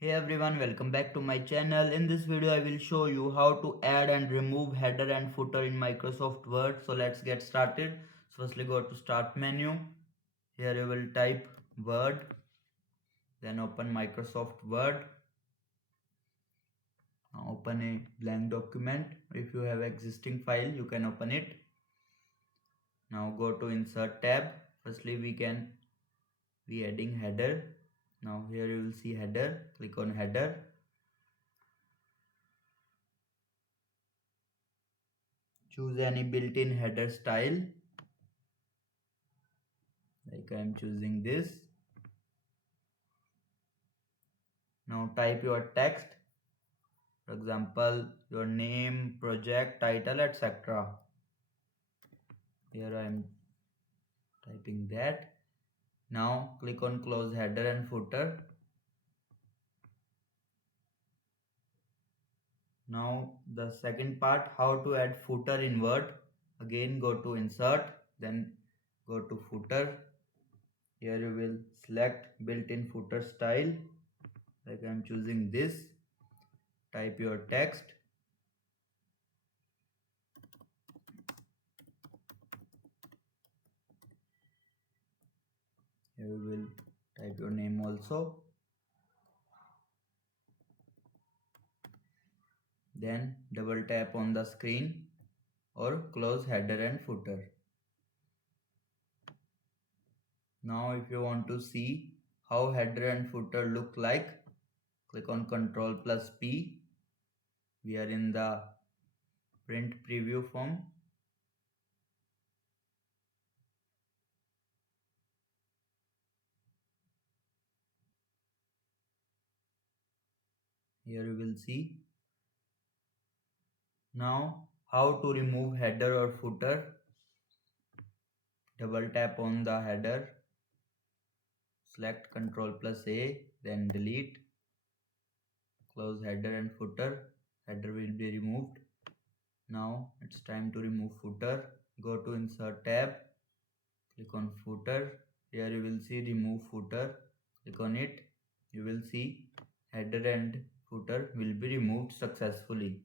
Hey everyone, welcome back to my channel. In this video I will show you how to add and remove header and footer in Microsoft Word. So let's get started. So firstly go to start menu. Here you will type Word, then open Microsoft Word. Now open a blank document. If you have existing file you can open it. Now go to insert tab. Firstly we can be adding header. Now here you will see header. Click on header. Choose any built-in header style, like I am choosing this. Now type your text, for example your name, project title, etc. Here I am typing that. Now click on close header and footer. Now the second part, how to add footer in Word. Again go to insert, then go to footer. Here you will select built-in footer style, like I am choosing this. Type your text. Here you will type your name also. Then double tap on the screen or close header and footer. Now if you want to see how header and footer look like, click on Ctrl plus P. We are in the print preview form. Here you will see. Now how to remove header or footer. Double tap on the header. Select Ctrl plus A, then delete. Close header and footer. Header will be removed. Now it's time to remove footer. Go to insert tab. Click on footer. Here you will see remove footer. Click on it. You will see header and footer will be removed successfully.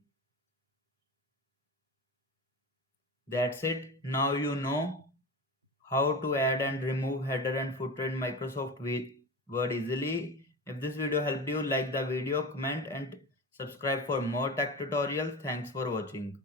That's it. Now you know how to add and remove header and footer in Microsoft Word easily. If this video helped you, like the video, comment and subscribe for more tech tutorials. Thanks for watching.